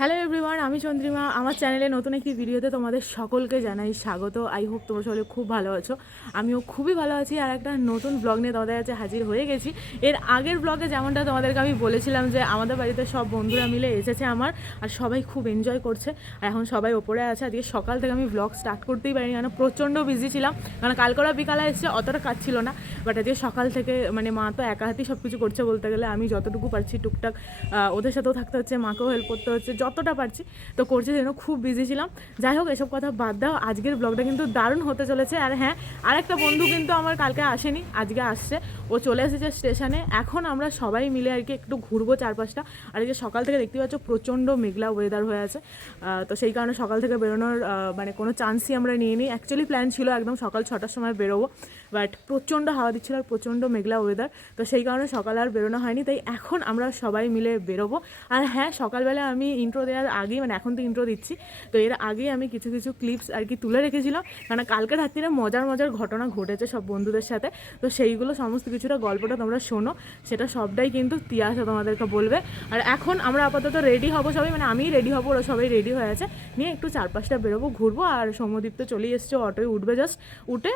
Hello everyone, আমি চন্দ্রিমা। আমার চ্যানেলে নতুন একটি ভিডিওতে তোমাদের সকলকে জানাই স্বাগত। আই হোপ তোমরা সকলে খুব ভালো আছো, আমিও খুবই ভালো আছি। আর একটা নতুন ব্লগ নিয়ে তোমাদের কাছে হাজির হয়ে গেছি। এর আগের ব্লগে যেমনটা তোমাদেরকে আমি বলেছিলাম যে আমাদের বাড়িতে সব বন্ধুরা মিলে এসেছে আমার, আর সবাই খুব এনজয় করছে। আর এখন সবাই ওপরে আছে। আজকে সকাল থেকে আমি ব্লগ স্টার্ট করতেই পারিনি, কারণ প্রচণ্ড বিজি ছিলাম। কারণ কালকরা বিকালে এসেছে, অতটা কাজ ছিল না। বাট আজকে সকাল থেকে মানে মা তো একা হাতেই সব কিছু করছে বলতে গেলে। আমি যতটুকু পারছি টুকটাক ওদের সাথেও থাকতে হচ্ছে, মাকেও হেল্প করতে হচ্ছে যতটা পারছি, তো করছে যেন খুব বিজি ছিলাম। যাই হোক, এসব কথা বাদ দাও, আজকের ব্লগটা কিন্তু দারুণ হতে চলেছে। আর হ্যাঁ, আরেকটা বন্ধু কিন্তু আমার কালকে আসেনি, আজকে আসছে। ও চলে এসেছে স্টেশনে। এখন আমরা সবাই মিলে আর কি একটু ঘুরবো চারপাশটা। আর আজকে সকাল থেকে দেখতে পাচ্ছ প্রচণ্ড মেঘলা ওয়েদার হয়ে আছে। তো সেই কারণে সকাল থেকে বেরোনোর মানে কোনো চান্সই আমরা নিয়ে নিই। অ্যাকচুয়ালি প্ল্যান ছিল একদম সকাল 6টার সময় বেরোবো, বাট প্রচণ্ড হাওয়া দিচ্ছিল আর প্রচণ্ড মেঘলা ওয়েদার, তো সেই কারণে সকালে আর বেরোনো হয়নি। তাই এখন আমরা সবাই মিলে বেরোবো। আর হ্যাঁ, সকালবেলা আমি ইন্ট্রো দেওয়ার আগেই, মানে এখন তো ইন্ট্রো দিচ্ছি, তো এর আগেই আমি কিছু কিছু ক্লিপস আর কি তুলে রেখেছিলাম। কারণ কালকে রাত্রিরে মজার মজার ঘটনা ঘটেছে সব বন্ধুদের সাথে, তো সেইগুলো সমস্ত কিছুটা গল্পটা তোমরা শোনো, সেটা সবটাই কিন্তু তিয়াসা তোমাদেরকে বলবে। আর এখন আমরা আপাতত রেডি হবো সবাই, মানে আমিই রেডি হবো, ওরা সবাই রেডি হয়ে আছে, নিয়ে একটু চারপাশটা বেরোবো, ঘুরবো। আর সৌম্যদীপ তো চলেই এসছে, অটোয় উঠবে, জাস্ট উঠে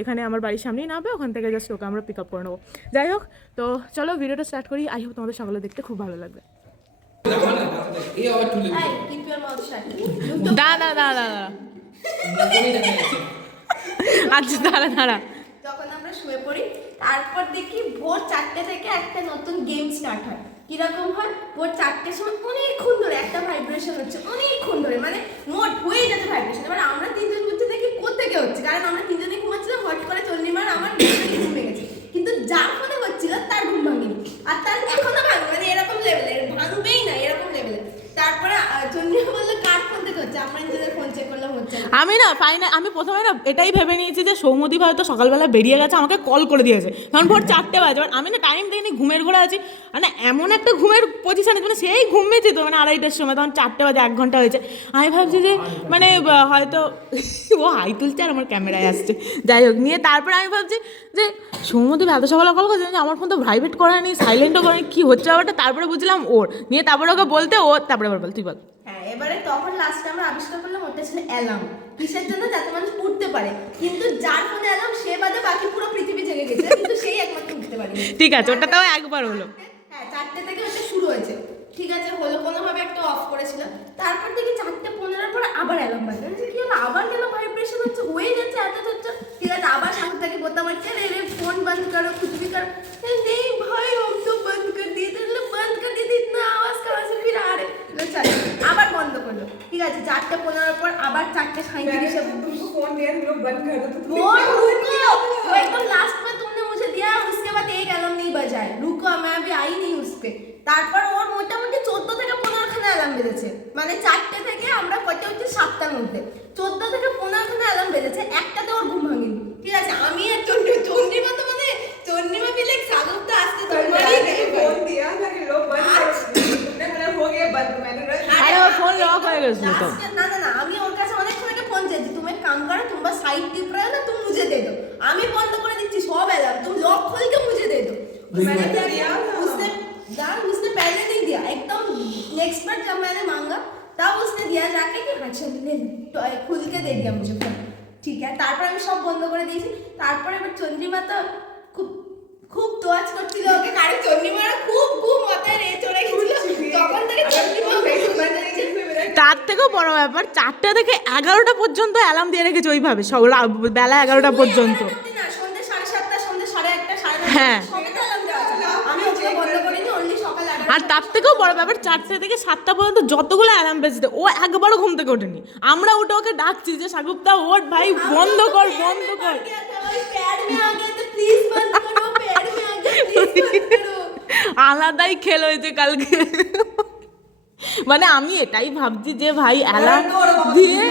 এখানে আমার বাড়ির সামনেই নামবে, ওখান থেকে জাস্ট ওকে আমরা পিক আপ করে নেবো। যাই হোক, তো চলো ভিডিওটা স্টার্ট করি। আই হোপ তোমাদের সকলে দেখতে খুব ভালো লাগবে। দাঁড়া দাঁড়া দাঁড়া, আচ্ছা দাঁড়া দাঁড়া। তখন আমরা শুয়ে পড়ি, তারপর দেখি ভোর 4টে থেকে একটা নতুন গেম স্টার্ট হয়। কিরকম হয়? ভোর 4টের সময় অনেকক্ষণ ধরে একটা ভাইব্রেশন হচ্ছে, অনেকক্ষণ ধরে, মানে মোট হয়ে যাচ্ছে ভাইব্রেশন। এবার আমরা তিনজন বুঝতে দেখি কোত্থেকে হচ্ছে, কারণ আমরা তিনজনই ঘুমাচ্ছিলাম। হট করে চন্দ্রিমার আমার ঘুমে গেছে, কিন্তু যার ফোনে হচ্ছিল তার ঘুম ভাঙেনি, আর তার এখনো ভাঙবে, মানে এরকম লেভেলের ভাঙবেই না, এরকম লেভেলের। তারপরে চন্দ্রিমা বললো কার ফোন থেকে হচ্ছে, আমরা নিজেদের ফোন চেক করলাম, হচ্ছে না। আমি প্রথমে না এটাই ভেবে নিয়েছি যে সৌম্যদীপ হয়তো সকালবেলা বেরিয়ে গেছে, আমাকে কল করে দিয়েছে, কারণ ভোর 4টে বাজে। এবার আমি না টাইম দেখিনি, ঘুমের ঘোরে আছি, মানে এমন একটা ঘুমের পজিশনে, মানে সেই ঘুমিয়েছি তো, মানে 2:30টার সময়, তখন 4টে বাজে, 1 ঘন্টা হয়েছে। আমি ভাবছি যে মানে হয়তো ও হাই তুলছে আর আমার ক্যামেরায় আসছে। যাই হোক, নিয়ে তারপরে আমি ভাবছি যে সৌম্যদীপ এত সকালে কল করছে, আমার ফোন তো প্রাইভেট করা নেই, সাইলেন্টও করেনি, কী হচ্ছে ব্যাপারটা। তারপরে বুঝলাম ওর, নিয়ে তারপরে ওকে বলতে, ও তারপরে আবার বল, তুই বল। হ্যাঁ, এবারে তখন লাস্টে আমরা আবিষ্কার করলাম ওটা ছিল অ্যালার্ম। কিসের জন্য? যাতে মানুষ উঠতে পারে। কিন্তু যার ফোনে অ্যালার্ম সে বাদে বাকি পুরো পৃথিবী জেগে গেছে, কিন্তু সেই একমাত্র উঠতে পারেনি। ঠিক আছে, ওটা তাও একবার হলো। হ্যাঁ, 4টে থেকে ওটা শুরু হয়েছে, ঠিক আছে, হলো, কোনোভাবে একটা অফ করেছিল। তারপর থেকে 4:15 পরে আবার অ্যালার্ম বাজে। কি হলো, আবার কেন ভাইব্রেশন হচ্ছে, হয়ে যাচ্ছে এত হচ্ছে, ঠিক আছে, আবার সামনে থেকে বোতাম মারছে, রে ফোন বন্ধ করো, कुछ भी करो। नहीं भाई, हम तो बंद कर दिए थे, बंद कर दिए थे, इतना आवाज कहाँ से फिर आ रहे। আবার বন্ধ করলো, ঠিক আছে। 4:15 পর আবার 4:37 तुमको फोन दिया, तुम लोग बंद कर दो। फोन रुको, वो एकदम लास्ट में तुमने मुझे दिया, उसके बाद एक अलार्म नहीं बजा है। रुको, मैं अभी आई नहीं उस पे। তারপর ওর মোটামুটি 14 থেকে 15 খানা অ্যালার্ম বেজেছে, মানে 4টে থেকে আমরা কত হচ্ছে 7টার মধ্যে 14 থেকে 15 খানা অ্যালার্ম বেজেছে, একটাতে ওর ঘুম ভাঙেনি, ঠিক আছে। আমি আর চন্দ্রিমা তো মানে চন্দ্রিমা भी लाइक सागुप तो আসতে তো ফোন दिया था कि लोग बंद कर तुमने बोला हो गया बंद, मैंने আরে ওর ফোন লক হয়ে গেছিল তো। না না না, আমি ওর কাছে অনেকক্ষণ আগে ফোন চেয়েছি, তুমি এক কাম করো, तुम बस साइड टिप रहे हो ना, तुम मुझे दे दो, আমি বন্ধ করে দিচ্ছি সব অ্যালার্ম, तुम लॉक खोल के मुझे दे दो। मैंने क्या किया, उसने पहले नहीं दिया, एकदम नेक्स्ट बार जब मैंने मांगा तब उसने दिया जाके कि हाँ चल ले, खुल के दे दिया मुझे फोन, ठीक है। তারপর আমি সব বন্ধ করে দিয়েছি। তারপরে এবার চন্দ্রিমা তো খুব খুব তোয়াজ করছিল ওকে, কারণ চন্দ্রিমার খুব খুব মাথায় রে চড়ে গেছিল, তখন থেকে চন্দ্রিমা তার থেকেও বড় ব্যাপার, 4টা থেকে 11টা পর্যন্ত অ্যালার্ম দিয়ে রেখেছে ওইভাবে, বেলা 11টা পর্যন্ত। না, সন্ধ্যে 7:30, সন্ধ্যে 8:30, 9:30, হ্যাঁ, সকালে অ্যালার্ম দেওয়া আছে। আমি ওকে বন্ধ করিনি, অনলি সকাল 11টা। আর তার থেকেও বড় ব্যাপার, 4টে থেকে 7টা পর্যন্ত যতগুলো অ্যালার্ম বেজেছে ও একবারও ঘুম থেকে ওঠেনি। আমরা উঠে ওকে ডাকছি যে সাগুপ্তা ওঠ ভাই, বন্ধ কর বন্ধ কর। আলাদাই খেল হয়েছে কালকে, মানে আমি এটাই ভাবছি যে ভাই অ্যালার্ম দিয়ে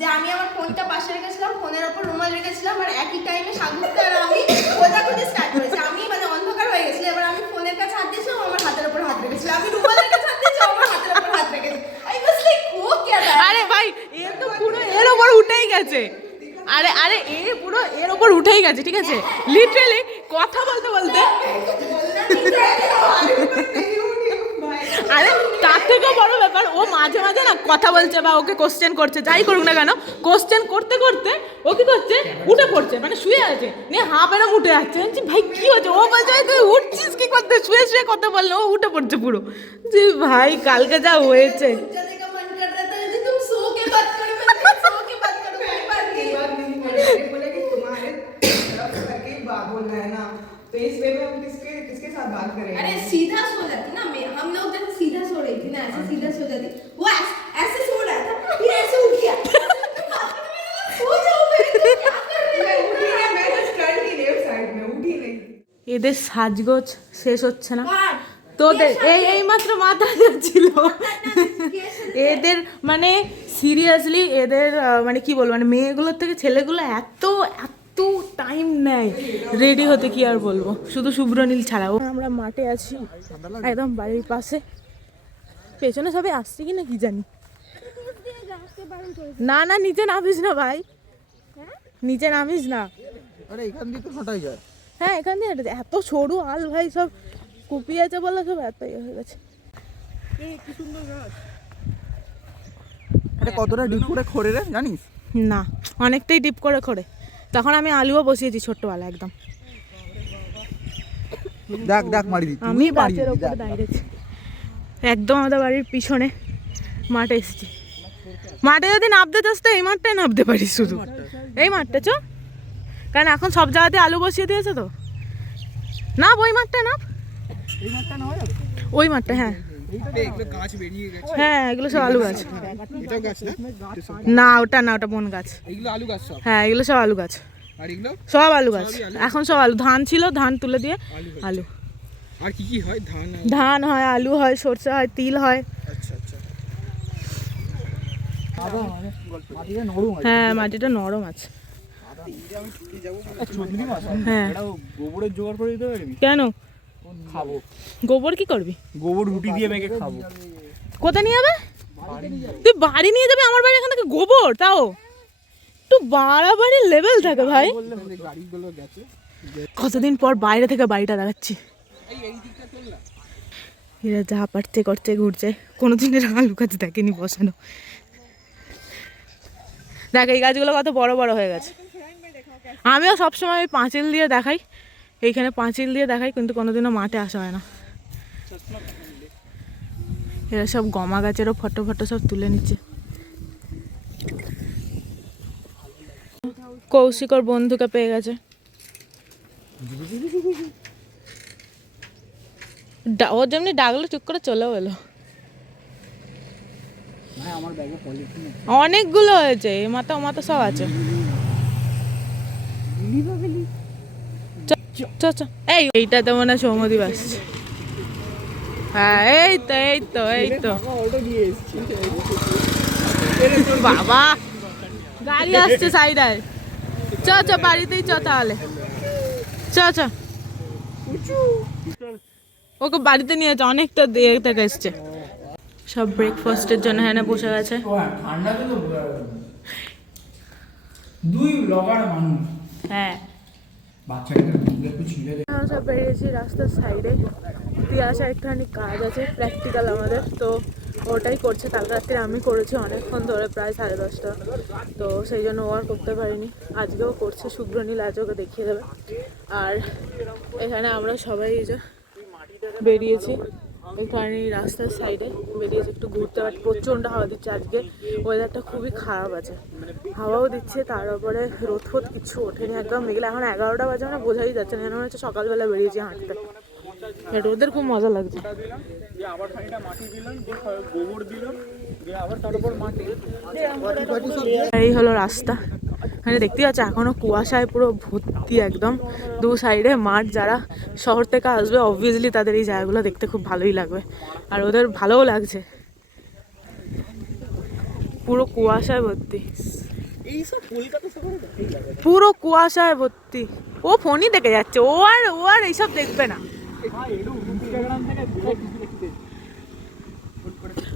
যে আমি আমার ফোনটা পাশে রেখেছিলাম, ফোনের ওপর রুমাল রেখেছিলাম, আর একই টাইমে সাগুপ্তা আর আমি খোঁজাখুঁজি স্টার্ট করেছি। আমি মানে অন্ধকার হয়ে গেছিল, এবার আমি ফোনের কাছে হাত দিয়েছিলাম, আমার হাতের ওপর হাত রেখেছিলাম, আমি রুমালের কাছে হাত দিয়েছিলাম, আমার হাতের ওপর হাত রেখেছি। আই ওয়াজ লাইক ও কি, আরে ভাই এ তো পুরো এর ওপর উঠেই গেছে। আরে আরে এ পুরো এর ওপর উঠেই গেছে, ঠিক আছে, লিটারালি কথা বলতে বলতে। আরে তার থেকেও বড় ব্যাপার, ও মাঝে মাঝে না কথা বলছে বা ওকে কোশ্চেন করছে, যাই করুক না কেন, কোশ্চেন করতে করতে ও কি করছে, উঠে পড়ছে, মানে শুয়ে আছে, নিয়ে হাফ এরম উঠে যাচ্ছে। বলছি ভাই কি হচ্ছে? ও বলছে ভাই তুই উঠছিস কি করতে, শুয়ে শুয়ে কথা বললে ও উঠে পড়ছে পুরো। যে ভাই কালকে যা হয়েছে। तो इस वे में हम किसके किसके साथ बात करेंगे? अरे सीधा सो जाती ना, मैं हम लोग जब सीधा सो रही थी ना, ऐसे सीधा सो जाती, वो ऐसे सो रहा था, फिर ऐसे उठ गया। सो जाओ मेरे, तुम क्या कर रही हो? उठी नहीं, मैं तो स्टैंड की लेफ्ट साइड में उठी नहीं। এদের সাজগোজ শেষ হচ্ছে না তোদের, এই মাত্র মাথা যাচ্ছিল এদের, মানে সিরিয়াসলি এদের মানে কি বলবো, মানে মেয়েগুলোর থেকে ছেলেগুলো এত এত টাইম নেয় রেডি হতে, কি আর বলবো, শুধু শুভ্রনীল ছাড়াও। আমরা মাঠে আছি একদম বাড়ির পাশে, পেছনে সবাই আসছে কি না কি জানি। না না নিচে নামিস না ভাই, নিচে নামিস না। আরে এখান দিয়ে তো হাঁটাই যায়। হ্যাঁ এখান দিয়ে হেঁটে যায়। এত সরু আল ভাই, সব কুপিয়ে আছে বলে সব এত ইয়ে হয়ে গেছে। কি সুন্দর গাছ। এটা কতটা ডিপ করে খোঁড়ে রে জানিস? না অনেকটাই ডিপ করে খোঁড়ে, তখন আমি আলুও বসিয়েছি ছোট্টবেলা একদম। ডাক ডাক মারি দিচ্ছি। আমি গাছের ওপরে দাঁড়িয়েছি একদম আমাদের বাড়ির পিছনে মাঠে এসেছি। মাঠে যদি নামতে চাস তো এই মাঠটায় নামতে পারিস, শুধু এই মাঠটা চ, কারণ এখন সব জায়গাতে আলু বসিয়ে দিয়েছে তো। না ওই মাঠটা না, এই মাঠটা না হয় ওই মাঠটা, হ্যাঁ এগুলো গাছ বেরিয়ে গেছে। হ্যাঁ এগুলো সব আলু গাছ। এটাও গাছ না? না ওটা না, ওটা বন গাছ। এগুলো আলু গাছ সব। হ্যাঁ এগুলো সব আলু গাছ, আর এগুলো সব আলু গাছ। এখন সব আলু, ধান ছিল ধান তুলে দিয়ে আলু। আর কি কি হয়? ধান ধান হয়, আলু হয়, সরষে হয়, তিল হয়। আচ্ছা আচ্ছা। মাটিটা নরম আছে। হ্যাঁ মাটিটা নরম আছে। হ্যাঁ গোবরের জোগাড় করে দিতে পারবি? কেন খাবো। গোবর কি করবি? গোবর রুটি দিয়ে মেখে খাবো। কোথায় নিয়ে যাবে? তুই বাড়ি নিয়ে যাবি? আমার বাড়ি এখান থেকে গোবর, তাও একটু বাড়াবাড়ি লেভেল থাকে ভাই। গাড়িগুলো গেছে। কতদিন পর বাইরে থেকে বাড়িটা দেখাচ্ছি। এরা যা পারছে করছে, ঘুরছে, কোনোদিনের আলু গাছ দেখেনি বসানো। দেখ এই গাছগুলো কত বড় বড় হয়ে গেছে। আমিও সবসময় ওই পাঁচিল দিয়ে দেখাই, এইখানে পাঁচিল দিয়ে দেখাই, কিন্তু কোনোদিনও মাঠে আসা হয় না। এরা সব গমা গাছেরও ফটো ফটো সব তুলে নিচ্ছে। কৌশিক ওর বন্ধুকে পেয়ে গেছে। ও যেমনি ডাকলো চুপ করে চলেও এলো। আমার ব্যাগে পলিথিন অনেকগুলো হয়েছে, এ মাথা ও মাথা সব আছে। এইটাতে মনে হয় সৌমদীপ আসছে। হ্যাঁ এই তো এই তো এই তো অটো দিয়ে এসেছি। বাবা গাড়ি আসছে সাইডে। চ চ বাড়িতেই চ তাহলে, চ চ। ওকে বাড়িতে নিয়ে যাচ্ছে, অনেকটা দেরি থেকে এসছে। সব ব্রেকফাস্টের জন্য হ্যাঁ বসে গেছে। ঠান্ডাতে তো দুই ব্লগার মানুষ হ্যাঁ বাচ্চাদের মুখে একটু ছিঁড়ে দেয়। সব বেরিয়েছি রাস্তার সাইডে, দিয়ে আসা একটুখানি কাজ আছে প্র্যাকটিক্যাল আমাদের, তো ওটাই করছে। কাল রাত্রে আমি করেছি অনেকক্ষণ ধরে, প্রায় 10:30টা, তো সেই জন্য ও আর করতে পারিনি। আজকেও করছে শুভ্রনীল, আজ ওকে দেখিয়ে দেবে। আর এখানে আমরা সবাই এই যে বেরিয়েছি এখানে রাস্তার সাইডে বেরিয়েছি একটু ঘুরতে, বাট প্রচণ্ড হাওয়া দিচ্ছে আজকে, ওয়েদারটা খুবই খারাপ আছে, হাওয়াও দিচ্ছে, তার উপরে রোদ ফোদ কিছু ওঠেনি, একদম মেঘলা। এখন 11টা বাজে, মানে বোঝাই যাচ্ছে না, মনে হচ্ছে সকালবেলা বেরিয়েছি হাঁটতে। রোদের খুব মজা লাগছে। আবার খানিকটা মাটি দিলাম, গোবর দিলাম, আবার তার উপর মাটি। এই হলো রাস্তা, এখানে দেখতে পাচ্ছ এখনো কুয়াশায় পুরো ভর্তি একদম, দু সাইডে মাঠ। যারা শহর থেকে আসবে অবভিয়াসলি তাদের এই জায়গাগুলো দেখতে খুব ভালোই লাগবে, আর ওদের ভালোও লাগছে। পুরো কুয়াশায় ভর্তি, পুরো কুয়াশায় ভর্তি। ও ফোনই দেখে যাচ্ছে, ও আর এইসব দেখবে না।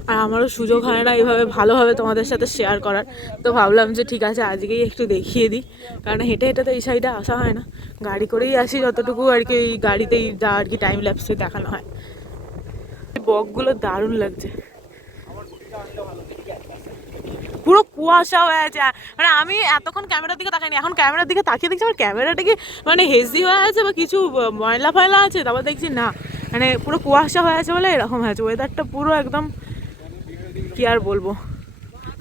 আর আমারও সুযোগ হয় না এইভাবে ভালোভাবে তোমাদের সাথে শেয়ার করার। তো ভাবলাম যে ঠিক আছে আজকেই একটু দেখিয়ে দিই, কারণ হেঁটে হেঁটে তো এই সাইডে আসা হয় না, গাড়ি করেই আসি যতটুকু আর কি, এই গাড়িতেই যা আর কি টাইম ল্যাপসে দেখানো হয়। বকগুলো দারুণ লাগছে, পুরো কুয়াশা হয়ে আছে। মানে আমি এতক্ষণ ক্যামেরার দিকে তাকাইনি, এখন ক্যামেরার দিকে তাকিয়ে দেখছি আমার ক্যামেরাটা কি মানে হেজি হয়ে আছে বা কিছু ময়লা ফয়লা আছে, তারপর দেখছি না, মানে পুরো কুয়াশা হয়ে আছে বলে এরকম হয়েছে। ওয়েদারটা পুরো একদম কি আর বলবো,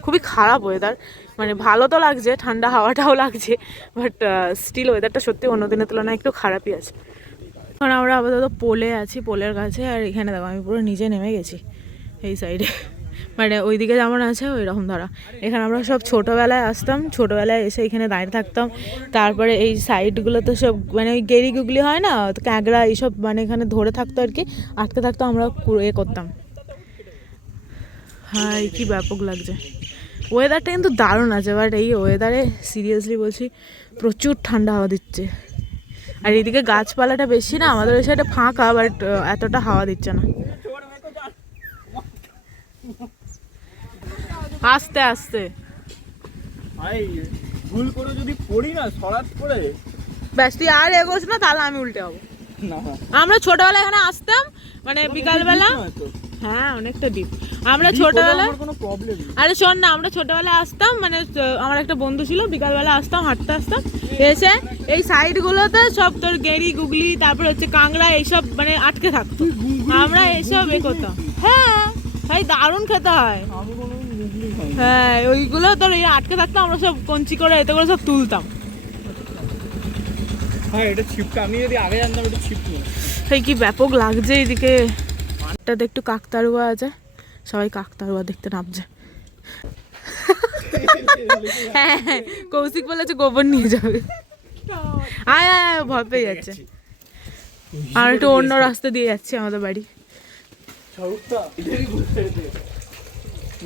খুবই খারাপ ওয়েদার। মানে ভালো তো লাগছে, ঠান্ডা হাওয়াটাও লাগছে, বাট স্টিল ওয়েদারটা সত্যি অন্য দিনের তুলনায় একটু খারাপই আছে। এখন আমরা আপাতত পোলে আছি, পোলের কাছে। আর এখানে দেখো আমি পুরো নিচে নেমে গেছি এই সাইডে, মানে ওইদিকে যেমন আছে ওই রকম ধরা। এখানে আমরা সব ছোটোবেলায় আসতাম, ছোটোবেলায় এসে এখানে দাঁড়িয়ে থাকতাম। তারপরে এই সাইডগুলোতে সব মানে ওই গেরি গুগলি হয় না, ক্যাঁকড়া এইসব মানে এখানে ধরে থাকতো আর কি, আটকে থাকতো, আমরা এ করতাম। হাই কি ব্যাপক লাগছে, ওয়েদারটা কিন্তু দারুণ আছে। বাট এই ওয়েদারে সিরিয়াসলি বলছি প্রচুর ঠান্ডা হাওয়া দিচ্ছে। আর এইদিকে গাছপালাটা বেশি না, আমাদের ওই সাইডে ফাঁকা, বাট এতটা হাওয়া দিচ্ছে না। আস্তে আস্তে ভাই ভুল করে যদি পড়ি না সরাত করে, ব্যাস তুই আর এগোস না, তাহলে আমি উল্টে হবো। না আমরা ছোটবেলায় এখানে আসতাম, মানে বিকালবেলা। হ্যাঁ অনেকটা ডিপ। আমরা ছোটবেলায় কোনো প্রবলেম নেই। আরে শোন না, আমরা ছোটবেলায় আসতাম, মানে আমার একটা বন্ধু ছিল, বিকালবেলা আসতাম, হাঁটতে আসতাম, এসে এই সাইডগুলোতে সব তোর গেরি গুগলি তারপর হচ্ছে কাঁকড়া এইসব মানে আটকে থাকতো, আমরা এইসব এ করতাম। হ্যাঁ ভাই দারুণ খেতে হয়। আমি কোনো মুগলি খাই না। হ্যাঁ ওইগুলো তোর এই আটকে থাকতো, আমরা সব কঞ্চি করে এতে করে সব তুলতাম। হ্যাঁ এটা ছিপটা, আমি যদি আগে জানতাম এটা ছিপ না। এই কি ব্যাপক লাগছে এইদিকে। এটাতে একটু কাকতাড়ুয়া আছে, সবাই কাকতাড়ুয়া দেখতে নামছে। হ্যাঁ হ্যাঁ, কৌশিক বলেছে গোবর নিয়ে যাবে। আয় আয় আয়, ভয় পেয়ে যাচ্ছে। আর একটু অন্য রাস্তা দিয়ে যাচ্ছি আমাদের বাড়ি। शाहरुखा इधर ही घुस रहे थे,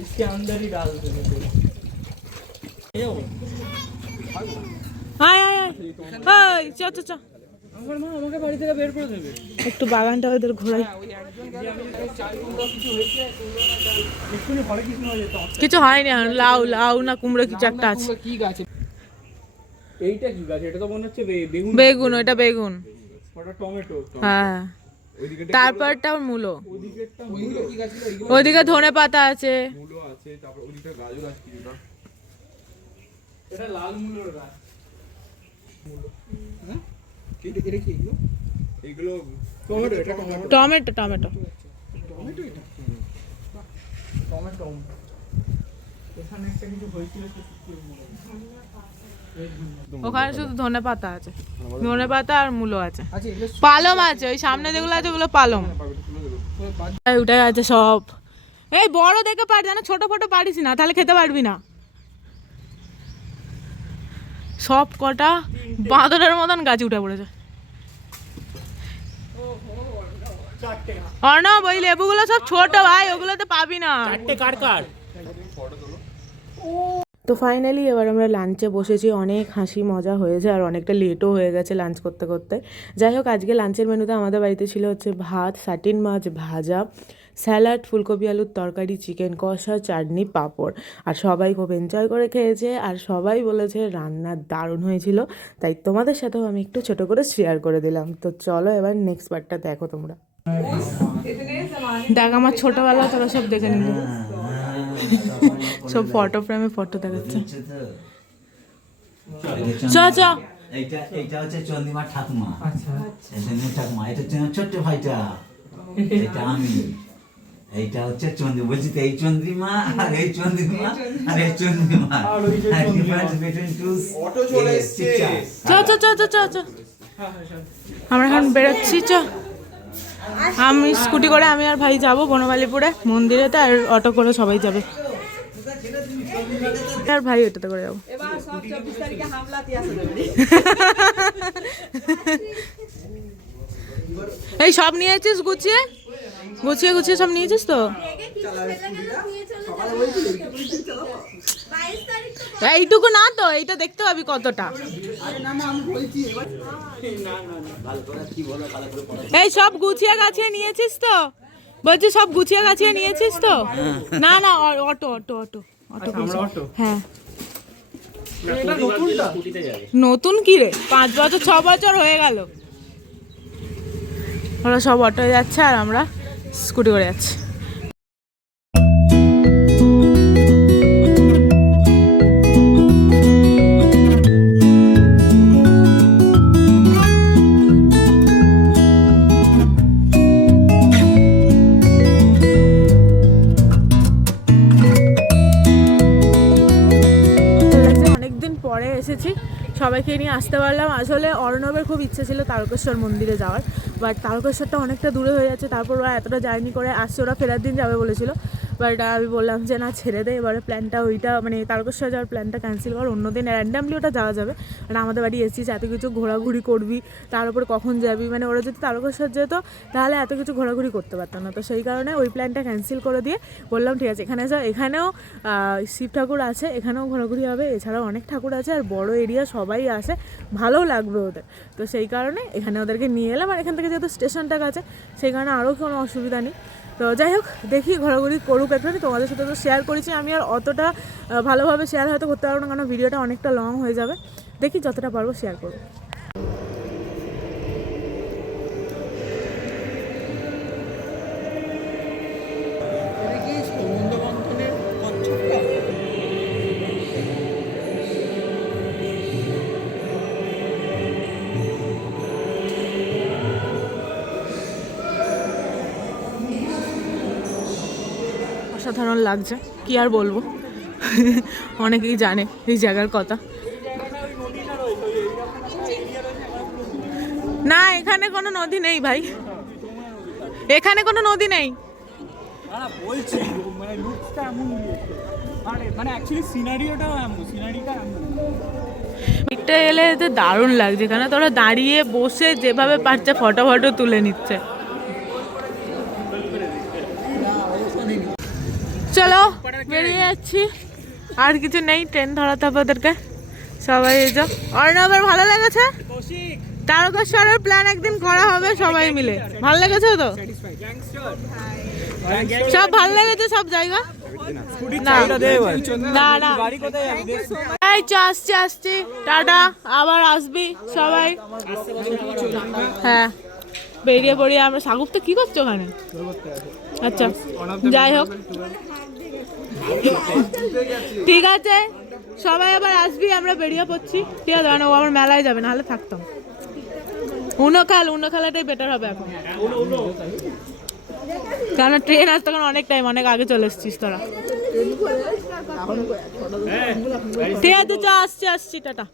इसके अंदर ही डाल देते थे। আয় আয় আয়, ওই চ চ চ, আমার মা আমাকে বাড়ি থেকে বের করে দেবে। একটু বাগানটা ওদের ঘোরাই। এক্ষুনি হরে কৃষ্ণ হয়ে যেত। কিছু হয়নি, লাউ লাউ না কুমড়ো কিছু একটা আছে। কি গাছ এইটা? কি গাছ এটা? তো মনে হচ্ছে বেগুন। বেগুন, ওইটা বেগুন। ওটা টমেটো। হ্যাঁ তারপরটা মূলো, ওইদিকেরটা মূলো। কি গাছ ছিল? ওইদিকে ধনে পাতা আছে। মূলো আছে, তারপর ওদিকটা গাজর আছে কিছুটা। এটা লাল মূলোর গাছ। হ্যাঁ এটা কি এগুলো? এগুলো টমেটো। এটা টমেটো। টমেটো টমেটো টমেটো এটা। টমেটো। এখানে একটা কিছু হয়েছিল তো ওখানে শুধু ধনে পাতা আছে, ধনে পাতা আর মূলো আছে, আচ্ছা এগুলো পালং আছে, ওই সামনে যেগুলো আছে ওগুলো পালং। এই উঠে আছে সব। এই বড় দেখে পার, জানা ছোট ফটো পারিস না, তাহলে খেতে পারবি না। সব কটা বাঁদরের মতন গাছে উঠে পড়েছে। অর্ণব ওই লেবুগুলো সব ছোট ভাই, ওগুলোতে পাবি না। তো ফাইনালি এবার আমরা লাঞ্চে বসেছি, অনেক হাসি মজা হয়েছে আর অনেকটা লেটও হয়ে গেছে লাঞ্চ করতে করতে। যাই হোক আজকে লাঞ্চের মেনুতে আমাদের বাড়িতে ছিল হচ্ছে ভাত, সাটিন মাছ ভাজা, স্যালাড, ফুলকপি আলুর তরকারি, চিকেন কষা, চাটনি, পাঁপড়। আর সবাই খুব এনজয় করে খেয়েছে আর সবাই বলেছে রান্না দারুণ হয়েছিল। তাই তোমাদের সাথেও আমি একটু ছোটো করে শেয়ার করে দিলাম। তো চলো এবার নেক্সট পার্টটা দেখো তোমরা। দেখ আমার ছোটবেলা তোরা সব দেখে নিলি, সব ফটো ফ্রেমে ফটো দেখাচ্ছে। চ চ, এইটা হচ্ছে চন্দ্রিমা ঠাকুমা। চন্দ্রিমা ঠাকুমা, এটা হচ্ছে ছোট্ট ভাইটা, এটা আমি। এইটা হচ্ছে চন্দ্রিমা, বলছি তো এই চন্দ্রিমা আর এই চন্দ্রিমা আর এই চন্দ্রিমা। অটো চলে এসছে। চ চ চ চ চ চ, আমরা এখন বেরোচ্ছি। চ, আমি স্কুটি করে আমি আর ভাই যাবো বনমালীপুরে মন্দিরেতে, আর অটো করে সবাই যাবে। আর ভাই ওটাতে করে যাবো। এই সব নিয়েছিস গুছিয়ে গুছিয়ে গুছিয়ে সব নিয়েছিস তো? এইটুকু না তো, এইটা দেখতে পাবি কতটা। এই সব গুছিয়ে গাছিয়ে নিয়েছিস তো? বলছি সব গুছিয়ে গাছিয়ে নিয়েছিস তো? না না, অটো অটো অটো অটো আমরা অটো হ্যাঁ। এটা নতুনটা নতুন কি রে, 5 বছর 6 বছর হয়ে গেল। ওরা সব অটোয় যাচ্ছে আর আমরা স্কুটি করে যাচ্ছি। অনেকদিন পরে এসেছি, সবাইকে নিয়ে আসতে পারলাম। আসলে অর্ণবের খুব ইচ্ছে ছিল তারকেশ্বর মন্দিরে যাওয়ার, বাট তারকেশ্বরটা অনেকটা দূরে হয়ে যাচ্ছে। তারপর ওরা এতটা জার্নি করে আসছে, ওরা ফেরার দিন যাবে বলেছিল, বাট আমি বললাম যে না ছেড়ে দে, এবারে প্ল্যানটা ওইটা মানে তারকেশ্বর যাওয়ার প্ল্যানটা ক্যান্সেল কর, অন্য দিন র্যান্ডামলি ওটা যাওয়া যাবে। মানে আমাদের বাড়ি এসেছিস, এত কিছু ঘোরাঘুরি করবি, তার উপর কখন যাবি, মানে ওরা যদি তারকেশ্বর যেত তাহলে এত কিছু ঘোরাঘুরি করতে পারতাম না। তো সেই কারণে ওই প্ল্যানটা ক্যান্সেল করে দিয়ে বললাম ঠিক আছে এখানে যাও, এখানেও শিব ঠাকুর আছে, এখানেও ঘোরাঘুরি হবে, এছাড়াও অনেক ঠাকুর আছে আর বড় এরিয়া, সবাই আসে, ভালো লাগবে ওদের। তো সেই কারণে এখানে ওদেরকে নিয়ে এলাম, আর এখান থেকে যেহেতু স্টেশনটা কাছে সেই কারণে আরও কোনো অসুবিধা নেই। তো যাই হোক, দেখি ঘোরাঘুরি করুক একটু। তোমাদের সাথে তো শেয়ার করেছি, আমি আর অতটা ভালোভাবে শেয়ার হয়তো করতে পারবো না, কারণ ভিডিওটা অনেকটা লং হয়ে যাবে। দেখি যতটা পারবো শেয়ার করবো। এটা কি সমুদ্রবন্ধনের কচ্ছপটা? অসাধারণ লাগছে, কি আর বলবো। অনেকেই জানে এই জায়গার কথা। না এখানে কোনো নদী নেই ভাই, এখানে কোনো নদী নেই। বলছি মানে লুকসটা এমন দিয়েছে, আরে মানে অ্যাকচুয়ালি সিনারিওটাও এমন, সিনারিটা এমন। এটা এলে এতে দারুণ লাগছে, কেন তোরা দাঁড়িয়ে বসে যেভাবে পারছে ফটো ফটো তুলে নিচ্ছে। চলো বেরিয়ে যাচ্ছি, আর কিছু নেই, ট্রেন ধরাতে হবে ওদেরকে। সবাই এই যা অর্ণবের ভালো লেগেছে, তারকেশ্বরের প্ল্যান একদিন করা হবে সবাই মিলে। ভালো লেগেছে তো? সব ভালো লেগেছে সব জায়গা? না না না, এই চ আসছি আসছি, টাটা, আবার আসবি সবাই। হ্যাঁ বেরিয়ে পড়িয়ে আমরা। সাগুপ তো কি করছো ওখানে? আচ্ছা যাই হোক, ঠিক আছে সবাই আবার আসবি, আমরা বেরিয়ে পড়ছি। ঠিক আছে, মানে ও আমার মেলায় যাবে, নাহলে থাকতাম। উনো খেলাটাই বেটার হবে এখন, কারণ ট্রেন আসতে তখন অনেক টাইম, অনেক আগে চলে এসছিস তোরা। ঠিক আছে চ আসছি টাটা।